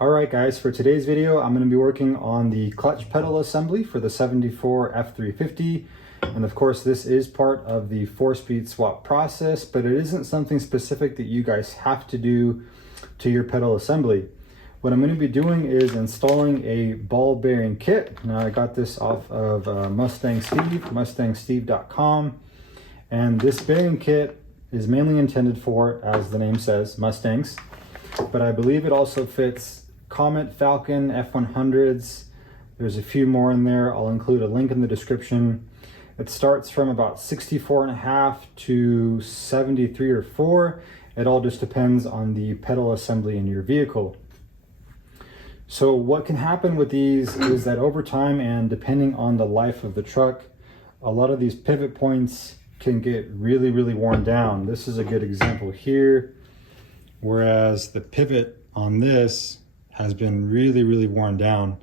Alright guys, for today's video I'm going to be working on the clutch pedal assembly for the 74 F350, and of course this is part of the 4-speed swap process, but it isn't something specific that you guys have to do to your pedal assembly. What I'm going to be doing is installing a ball bearing kit. Now I got this off of MustangSteve, MustangSteve.com, and this bearing kit is mainly intended for, as the name says, Mustangs, but I believe it also fits Comet, Falcon, F100s. There's a few more in there. I'll include a link in the description. It starts from about 64.5 to 73 or 4. It all just depends on the pedal assembly in your vehicle. So what can happen with these is that over time, and depending on the life of the truck, a lot of these pivot points can get really worn down. This is a good example here, whereas the pivot on this has been really worn down.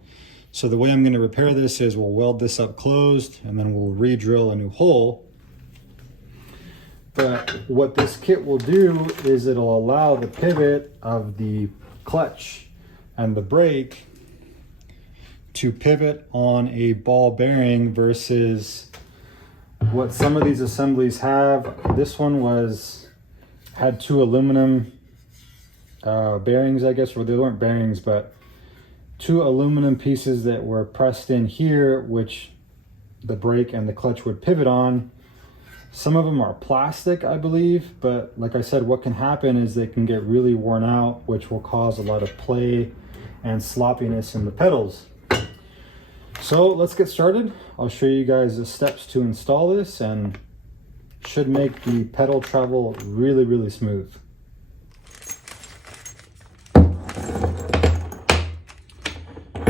So the way I'm going to repair this is we'll weld this up closed and then we'll re-drill a new hole. But what this kit will do is it'll allow the pivot of the clutch and the brake to pivot on a ball bearing versus what some of these assemblies have. This one had two aluminum bearings, I guess, or they weren't bearings, but two aluminum pieces that were pressed in here, which the brake and the clutch would pivot on. Some of them are plastic, I believe, but like I said, what can happen is they can get really worn out, which will cause a lot of play and sloppiness in the pedals. So let's get started. I'll show you guys the steps to install this, and should make the pedal travel really smooth.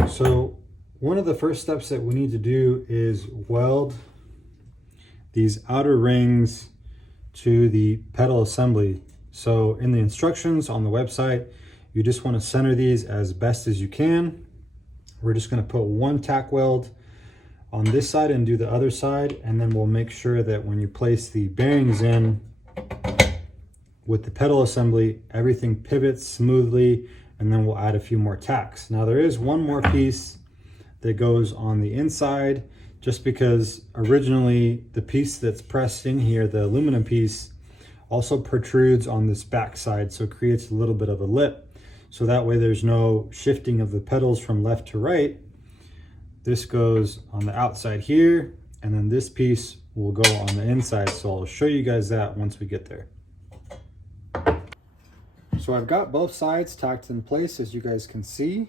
So one of the first steps that we need to do is weld these outer rings to the pedal assembly. So in the instructions on the website, you just want to center these as best as you can. We're just going to put one tack weld on this side and do the other side, and then we'll make sure that when you place the bearings in with the pedal assembly, everything pivots smoothly, and then we'll add a few more tacks. Now there is one more piece that goes on the inside, just because originally the piece that's pressed in here, the aluminum piece, also protrudes on this back side, so it creates a little bit of a lip. So that way there's no shifting of the pedals from left to right. This goes on the outside here, and then this piece will go on the inside. So I'll show you guys that once we get there. So I've got both sides tacked in place, as you guys can see.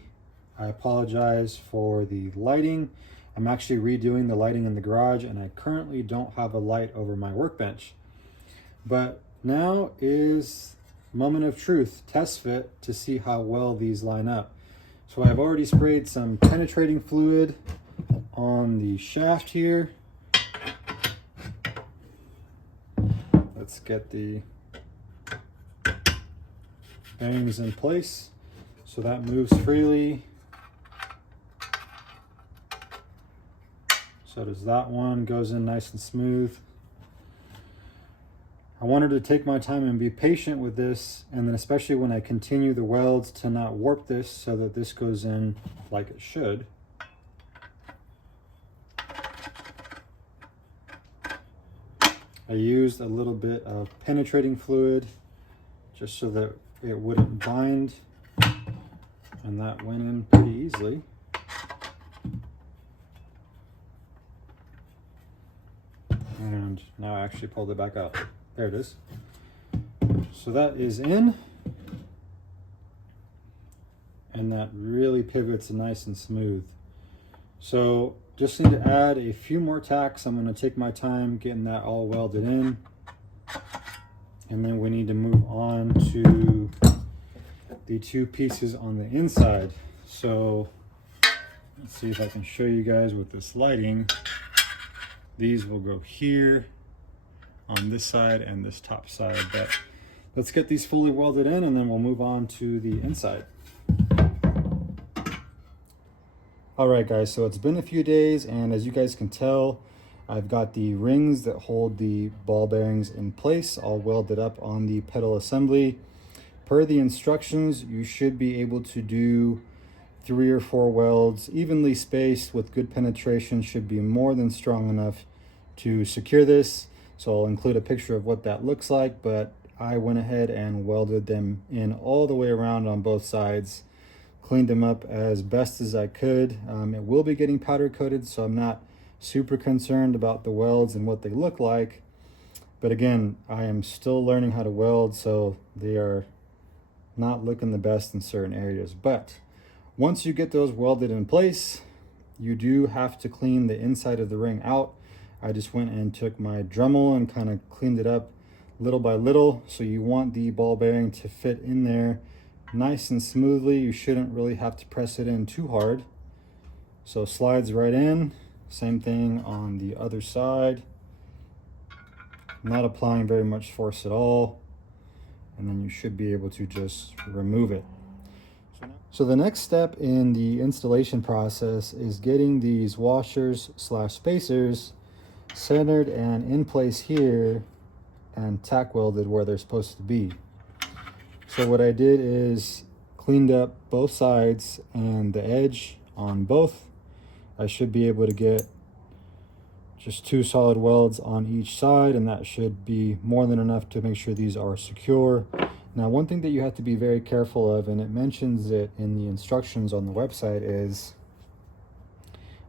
I apologize for the lighting. I'm actually redoing the lighting in the garage, and I currently don't have a light over my workbench. But now is moment of truth, test fit, to see how well these line up. So I've already sprayed some penetrating fluid on the shaft here. Let's get the bearings in place so that moves freely. So does that one, goes in nice and smooth. I wanted to take my time and be patient with this, and then especially when I continue the welds, to not warp this, so that this goes in like it should. I used a little bit of penetrating fluid just so that it wouldn't bind, and that went in pretty easily. And now I actually pulled it back out. There it is. So that is in, and that really pivots nice and smooth. So just need to add a few more tacks. I'm going to take my time getting that all welded in, and then we need to move on to the two pieces on the inside. So let's see if I can show you guys with this lighting. These will go here on this side and this top side, but let's get these fully welded in, and then we'll move on to the inside. All right guys, so it's been a few days, and as you guys can tell, I've got the rings that hold the ball bearings in place all welded up on the pedal assembly. Per the instructions, you should be able to do 3 or 4 welds evenly spaced with good penetration. Should be more than strong enough to secure this. So I'll include a picture of what that looks like, but I went ahead and welded them in all the way around on both sides, cleaned them up as best as I could. It will be getting powder coated, so I'm not super concerned about the welds and what they look like. But again, I am still learning how to weld, so they are not looking the best in certain areas. But once you get those welded in place, you do have to clean the inside of the ring out. I just went and took my Dremel and kind of cleaned it up little by little. So you want the ball bearing to fit in there nice and smoothly. You shouldn't really have to press it in too hard. So slides right in. Same thing on the other side. Not applying very much force at all. And then you should be able to just remove it. So the next step in the installation process is getting these washers / spacers centered and in place here and tack welded where they're supposed to be. So what I did is cleaned up both sides and the edge on both. I should be able to get just 2 solid welds on each side, and that should be more than enough to make sure these are secure. Now, one thing that you have to be very careful of, and it mentions it in the instructions on the website, is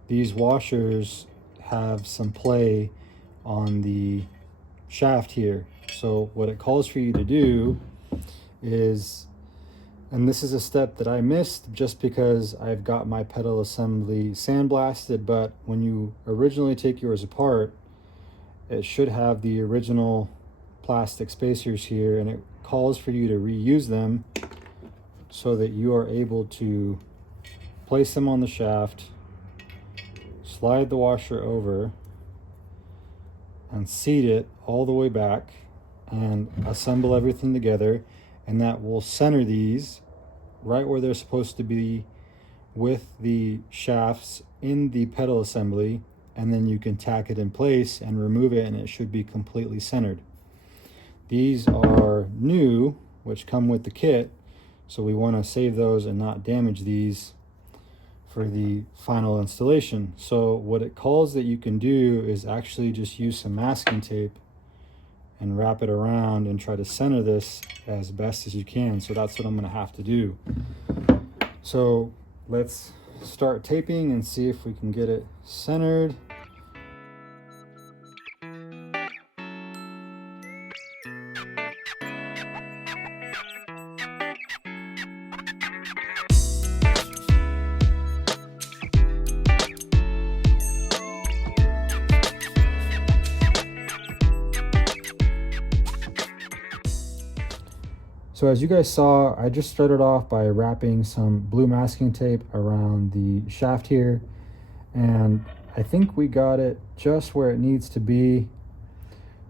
these washers have some play on the shaft here. So what it calls for you to do is, and this is a step that I missed just because I've got my pedal assembly sandblasted, but when you originally take yours apart, it should have the original plastic spacers here, and it calls for you to reuse them so that you are able to place them on the shaft, slide the washer over, and seat it all the way back and assemble everything together, and that will center these right where they're supposed to be with the shafts in the pedal assembly, and then you can tack it in place and remove it and it should be completely centered. These are new, which come with the kit, so we want to save those and not damage these for the final installation. So what it calls that you can do is actually just use some masking tape and wrap it around and try to center this as best as you can. So that's what I'm going to have to do. So let's start taping and see if we can get it centered. So as you guys saw, I just started off by wrapping some blue masking tape around the shaft here, and I think we got it just where it needs to be.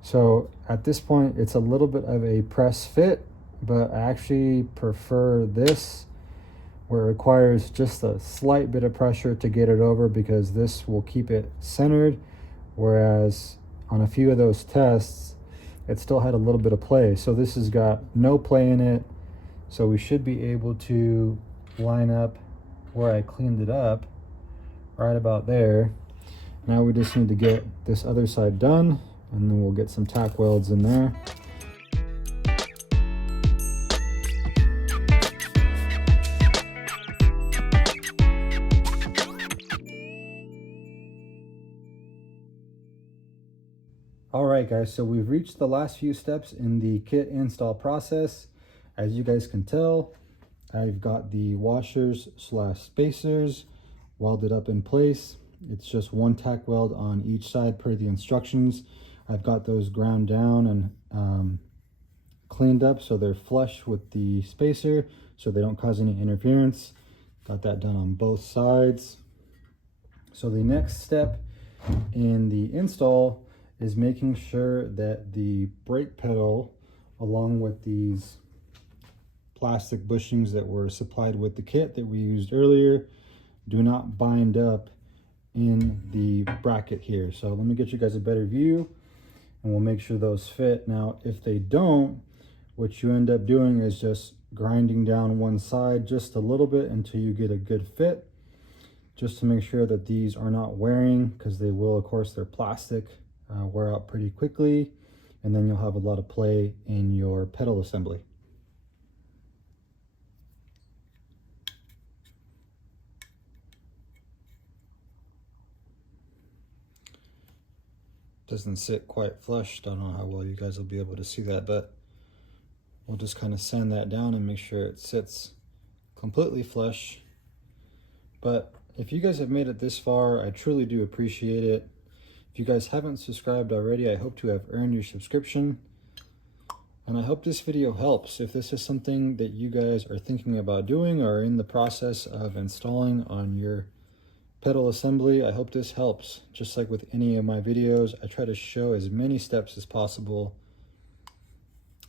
So at this point, it's a little bit of a press fit, but I actually prefer this, where it requires just a slight bit of pressure to get it over, because this will keep it centered, whereas on a few of those tests, it still had a little bit of play. So this has got no play in it. So we should be able to line up where I cleaned it up, right about there. Now we just need to get this other side done, and then we'll get some tack welds in there. All right, guys, so we've reached the last few steps in the kit install process. As you guys can tell, I've got the washers / spacers welded up in place. It's just one tack weld on each side per the instructions. I've got those ground down and cleaned up so they're flush with the spacer so they don't cause any interference. Got that done on both sides. So the next step in the install is making sure that the brake pedal, along with these plastic bushings that were supplied with the kit that we used earlier, do not bind up in the bracket here. So let me get you guys a better view and we'll make sure those fit. Now, if they don't, what you end up doing is just grinding down one side just a little bit until you get a good fit, just to make sure that these are not wearing, because they will, of course, they're plastic, wear out pretty quickly, and then you'll have a lot of play in your pedal assembly. Doesn't sit quite flush. Don't know how well you guys will be able to see that, but we'll just kind of sand that down and make sure it sits completely flush. But if you guys have made it this far, I truly do appreciate it. If you guys haven't subscribed already, I hope to have earned your subscription. And I hope this video helps. If this is something that you guys are thinking about doing or in the process of installing on your pedal assembly, I hope this helps. Just like with any of my videos, I try to show as many steps as possible,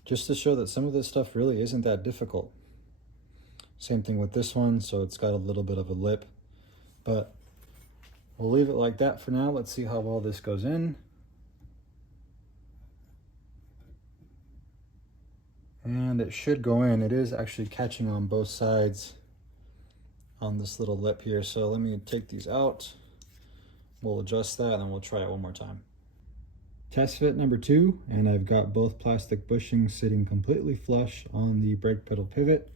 just to show that some of this stuff really isn't that difficult. Same thing with this one, so it's got a little bit of a lip, but we'll leave it like that for now. Let's see how well this goes in. And it should go in. It is actually catching on both sides on this little lip here. So let me take these out. We'll adjust that and then we'll try it one more time. Test fit number 2, and I've got both plastic bushings sitting completely flush on the brake pedal pivot.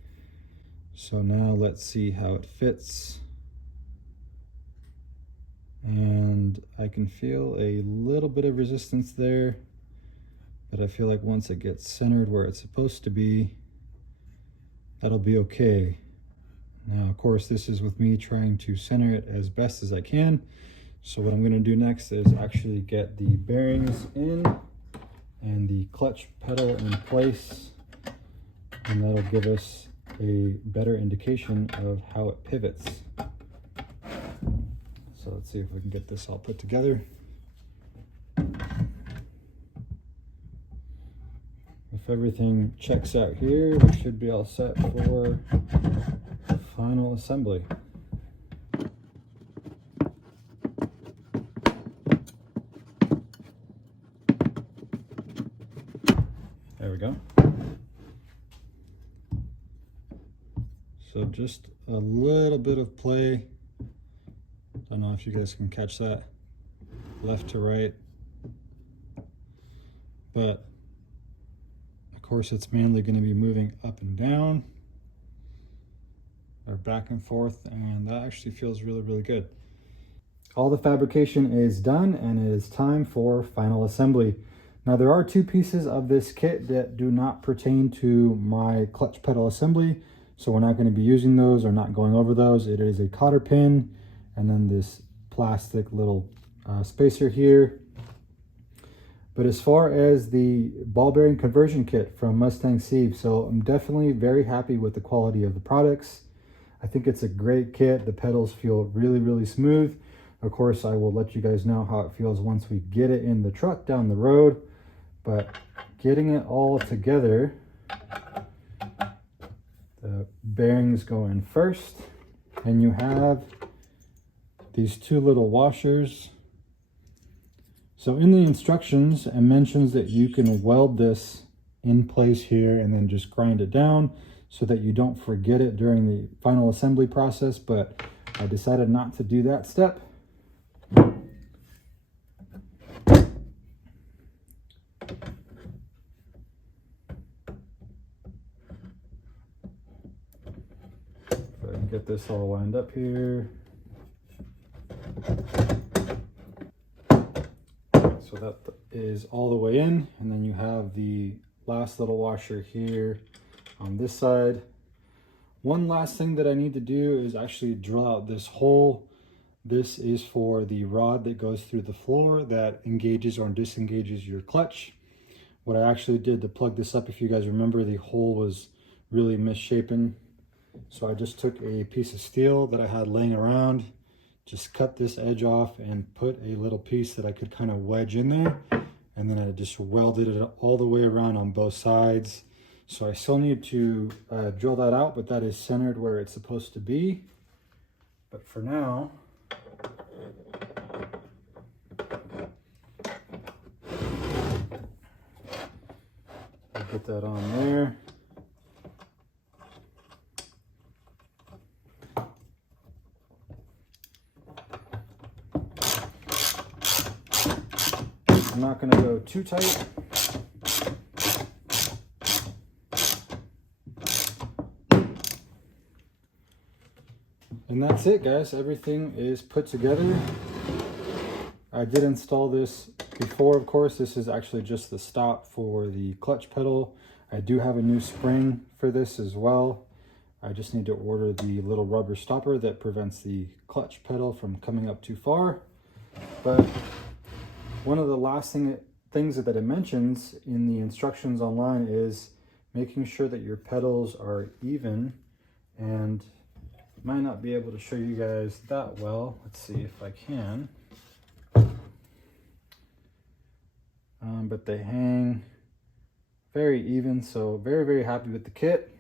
So now let's see how it fits. And I can feel a little bit of resistance there, but I feel like once it gets centered where it's supposed to be, that'll be okay. Now, of course, this is with me trying to center it as best as I can. So what I'm going to do next is actually get the bearings in and the clutch pedal in place, and that'll give us a better indication of how it pivots. So let's see if we can get this all put together. If everything checks out here, we should be all set for final assembly. There we go. So just a little bit of play. Don't know if you guys can catch that, left to right, but of course it's mainly going to be moving up and down or back and forth, and that actually feels really, really good. All the fabrication is done and it is time for final assembly. Now there are 2 pieces of this kit that do not pertain to my clutch pedal assembly, so we're not going to be using those or not going over those. It is a cotter pin and then this plastic little spacer here. But as far as the ball bearing conversion kit from MustangSteve, so I'm definitely very happy with the quality of the products. I think it's a great kit. The pedals feel really, really smooth. Of course, I will let you guys know how it feels once we get it in the truck down the road. But getting it all together, the bearings go in first, and you have these 2 little washers. So in the instructions, it mentions that you can weld this in place here and then just grind it down so that you don't forget it during the final assembly process, but I decided not to do that step. If I can get this all lined up here. So that is all the way in, and then you have the last little washer here on this side. One last thing that I need to do is actually drill out this hole. This is for the rod that goes through the floor that engages or disengages your clutch. What I actually did to plug this up, if you guys remember, the hole was really misshapen. So I just took a piece of steel that I had laying around, just cut this edge off and put a little piece that I could kind of wedge in there. And then I just welded it all the way around on both sides. So I still need to drill that out, but that is centered where it's supposed to be. But for now, Get that on there. I'm not going to go too tight. And that's it, guys. Everything is put together. I did install this before, of course. This is actually just the stop for the clutch pedal. I do have a new spring for this as well. I just need to order the little rubber stopper that prevents the clutch pedal from coming up too far. But one of the last things that it mentions in the instructions online is making sure that your pedals are even, and might not be able to show you guys that well. Let's see if I can. But they hang very even, so very, very happy with the kit.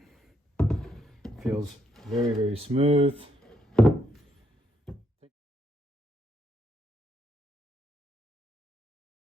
Feels very, very smooth.